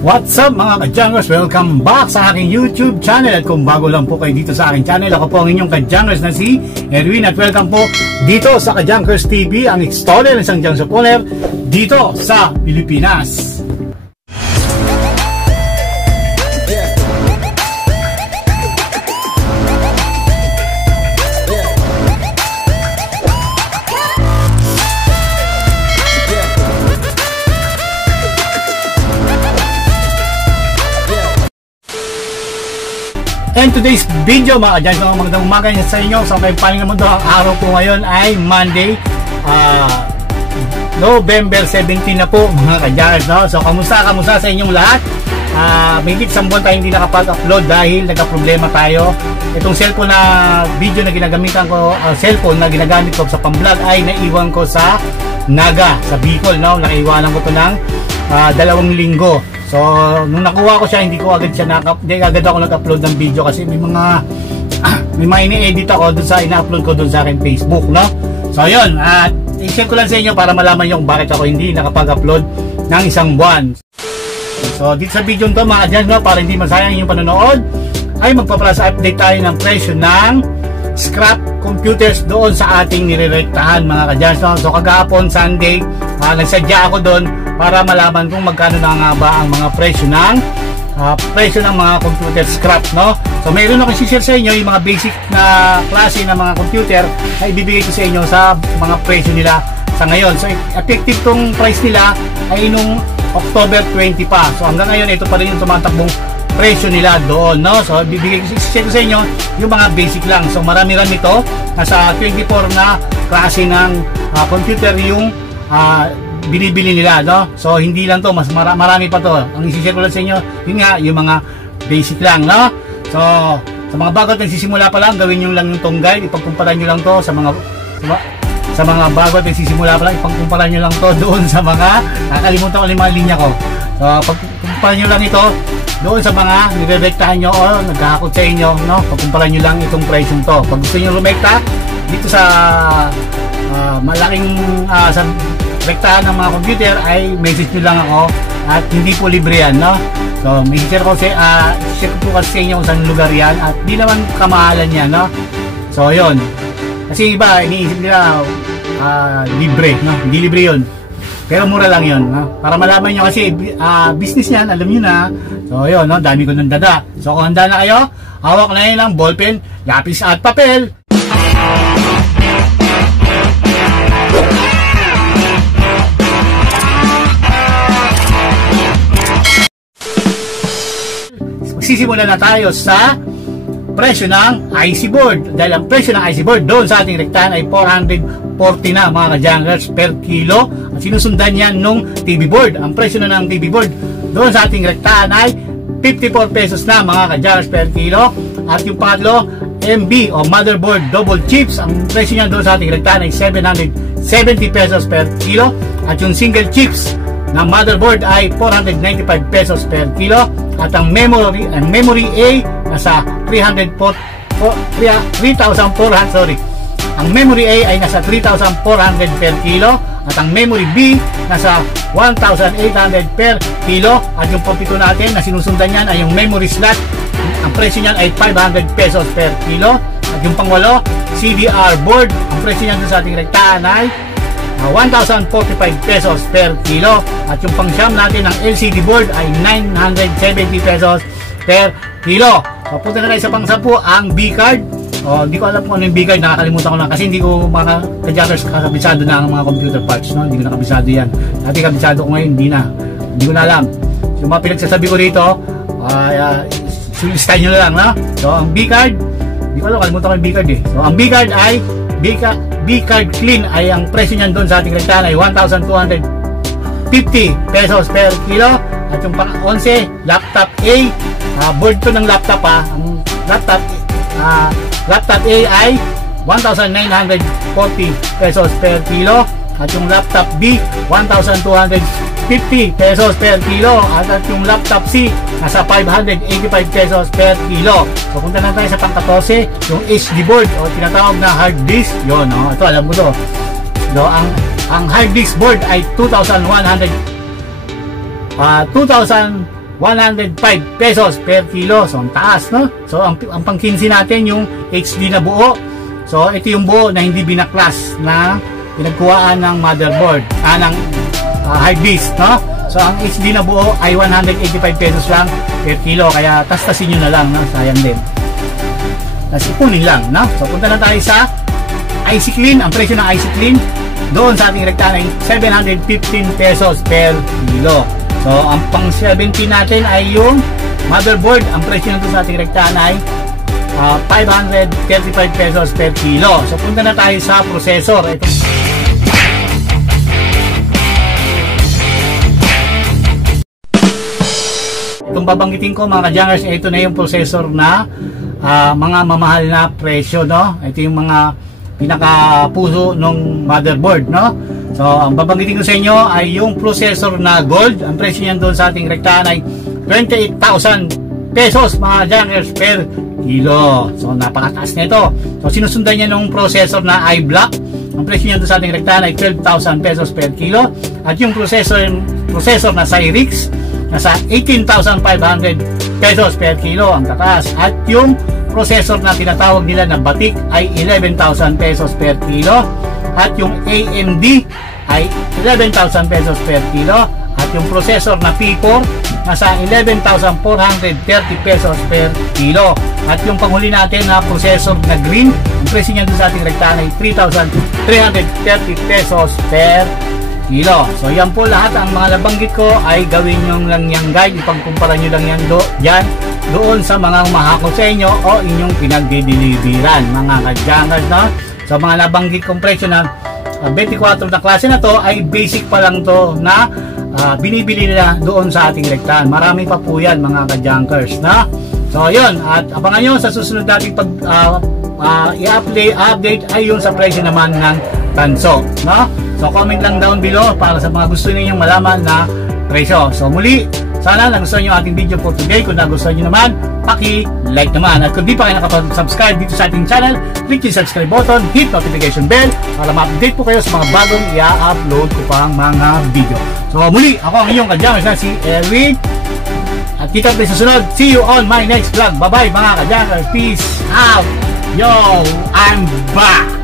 What's up mga ka-Jungers? Welcome back sa aking YouTube channel. At kung bago lang po kayo dito sa aking channel, ako po ang inyong ka-Jungers na si Erwin. At welcome po dito sa ka-Jungers TV, ang istorya ng isang junk supporter dito sa Pilipinas. And today's video mga ka-Jungers, magandang umaga sa inyo. Sa may paling naman doon, ang araw po ngayon ay Monday, November 17 na po mga ka-Jungers, no? So kamusta sa inyong lahat? May isang buwan tayo hindi nakapag-upload dahil nagka-problema tayo. Itong cellphone na video na ginagamitan ko, cellphone na ginagamit ko sa pang-vlog ay naiwan ko sa Naga, sa Bicol, no? Naiwanan ko to ng 2 linggo. So, nung nakuha ko siya, hindi agad ako nag-upload ng video kasi may mga ini-edit ako dun sa ina-upload ko dun sa akin Facebook, no? So, yun, at i-share ko lang sa inyo para malaman yung bakit ako hindi nakapag-upload ng 1 buwan. So, dito sa video nito mga ka-Jungers, no, para hindi masayang yung panonood, ay magpa-plus update tayo ng presyo ng scrap computers doon sa ating nirerektahan mga ka-Jungers, no? So, kagahapon, Sunday, nagsadya ako doon para malaman kung magkano na nga ba ang mga presyo ng mga computer scrap, no? So mayroon ako i-share sa inyo yung mga basic na klase ng mga computer na ibibigay ko sa inyo sa mga presyo nila sa ngayon. So effective tong price nila ay nung October 20 pa. So hanggang ngayon ito pa rin yung tumatakbong presyo nila doon, no? So ibibigay ko i-share ko sa inyo yung mga basic lang. So marami-rami ito. Nasa 24 na klase ng computer yung binibili nila, no? So hindi lang to, mas marami pa to. Ang i-share ko lang sa inyo, yun nga, yung mga basic lang, no? So sa mga bago at nagsisimula pa lang, gawin nyo lang yung tong guide, ipagkumpara nyo lang to sa mga bago at nagsisimula pa lang, ipagkumpara nyo lang to doon sa mga, nakalimutan ko yung mga linya ko. So pagkumpara nyo lang ito doon sa mga nirerektahan nyo o naghahakot sa inyo, no? Pagkumpara nyo lang itong price to. Pag gusto nyo rumekta dito sa malaking sa rektahan ng mga computer ay message nyo lang ako at hindi po libre yan, no? So may share ko po kasi sa inyo kung saan lugar yan at di naman kamahalan yan, no? So yun, kasi iba iniisip nila libre, no? Hindi libre yun, pero mura lang yun, no? Para malaman nyo kasi business yan, alam nyo na. So yun, no? Dami ko ng dada. So kung handa na kayo, hawak na yun ng ballpen, lapis at papel. Magsisimula na tayo sa presyo ng IC board. Dahil ang presyo ng IC board doon sa ating rektahan ay 440 na mga ka-Jungers per kilo. At sinusundan yan nung TV board. Ang presyo na ng TV board doon sa ating rektahan ay 54 pesos na mga ka-Jungers per kilo. At yung pangatlo, MB o motherboard double chips, ang presyo niya doon sa ating rektahan ay 770 pesos per kilo. At yung single chips na motherboard ay 495 pesos per kilo. At ang memory A nasa 3,400, sorry. Ang memory A ay nasa 3,400 per kilo at ang memory B nasa 1,800 per kilo. At yung pampito natin na sinusundan niyan ay yung memory slot. Ang presyo niyan ay 500 pesos per kilo. At yung pangwalo, CDR board, ang presyo niyan sa ating rektahan ay 1,045 pesos per kilo. At yung pang-siyam natin ng LCD board ay 970 pesos per kilo. So, punta na tayo sa pang-10, ang B-card. Hindi ko alam kung ano yung B-card, nakakalimutan ko lang kasi hindi ko mga ka-Jungers kakabisado na ang mga computer parts, no? Hindi ko nakabisado yan. Dati kabisado ko ngayon, hindi ko na alam. So, yung mga pinagsasabi ko rito, style nyo na lang, no? So ang B-card, hindi ko alam, kalimutan ko yung B-card eh. So ang B-card ay B-card clean ay ang presyo niyan doon sa ating rektahan ay 1,250 pesos per kilo. At yung pang-11, laptop A, board to ng laptop ang laptop A ay 1,940 pesos per kilo. At yung laptop B, 1,250 pesos per kilo. At yung laptop C, nasa 585 pesos per kilo. So punta na tayo sa pang-14, yung HD board o tinatawag na hard disk. Yun, no? Ito alam mo to. No, ang hard disk board ay 2,100 2,105 pesos per kilo. So ang taas, no? So ang pang 15 natin yung HD na buo. So ito yung buo na hindi binaklas na pinagkuhaan ng motherboard, ng hard disk, no? So ang HD na buo ay 185 pesos lang per kilo, kaya tastasin nyo na lang, no? Sayang din. Tapos ipunin lang, no? So punta na tayo sa IC Clean. Ang presyo ng IC Clean doon sa ating rekta ay 715 pesos per kilo. So ang pang 17 natin ay yung motherboard. Ang presyo nito sa ating rekta ay 535 pesos per kilo. So punta na tayo sa processor. Itong babanggitin ko mga ka-jungers, ito na yung processor na mga mamahal na presyo, no? Ito yung mga pinaka-puso ng motherboard, no? So ang babanggitin ko sa inyo ay yung processor na gold. Ang presyo niyan doon sa ating rektahan ay 28,000 pesos mga jungers per kilo. So napakataas nito. So sinusundan niya nung processor na iBlock. Ang presyo niyan doon sa ating rektahan ay 12,000 pesos per kilo. At yung processor na Cyrix nasa 18,500 pesos per kilo, ang tataas. At yung processor na tinatawag nila na Batik ay 11,000 pesos per kilo. At yung AMD ay 11,000 pesos per kilo. At yung processor na P4 nasa 11,430 pesos per kilo. At yung panghuli natin na processor na Green, ang presyo niya sa ating rektahan ay 3,330 pesos per kilo. So yan po lahat ang mga nabanggit ko ay gawin nyo lang yung guide, ipagkumpara nyo lang yan doon sa mga umahakot sa inyo o inyong pinagdideliveran mga ka-jungers, no? So mga nabanggit kong presyo na 24 na klase na to ay basic pa lang to na binibili nila doon sa ating rektahan. Marami pa po yan mga ka-jungers, no? So yun, at abangan nyo sa susunod nating pag i-update ay yung sa presyo naman ng Tanso, no? So comment lang down below para sa mga gusto ninyong malaman na presyo. So muli, sana nagustuhan nyo ating video for today. Kung nagustuhan nyo naman, paki-like naman. At kung di pa kayo nakapag-subscribe dito sa ating channel, click yung subscribe button, hit notification bell para ma-update po kayo sa mga bagong i-upload ko pang mga video. So muli, ako ang inyong ka-jungers na si Erwin. At kita tayo sa sunod. See you on my next vlog. Bye bye mga ka-jungers. Peace out. Yo, I'm back.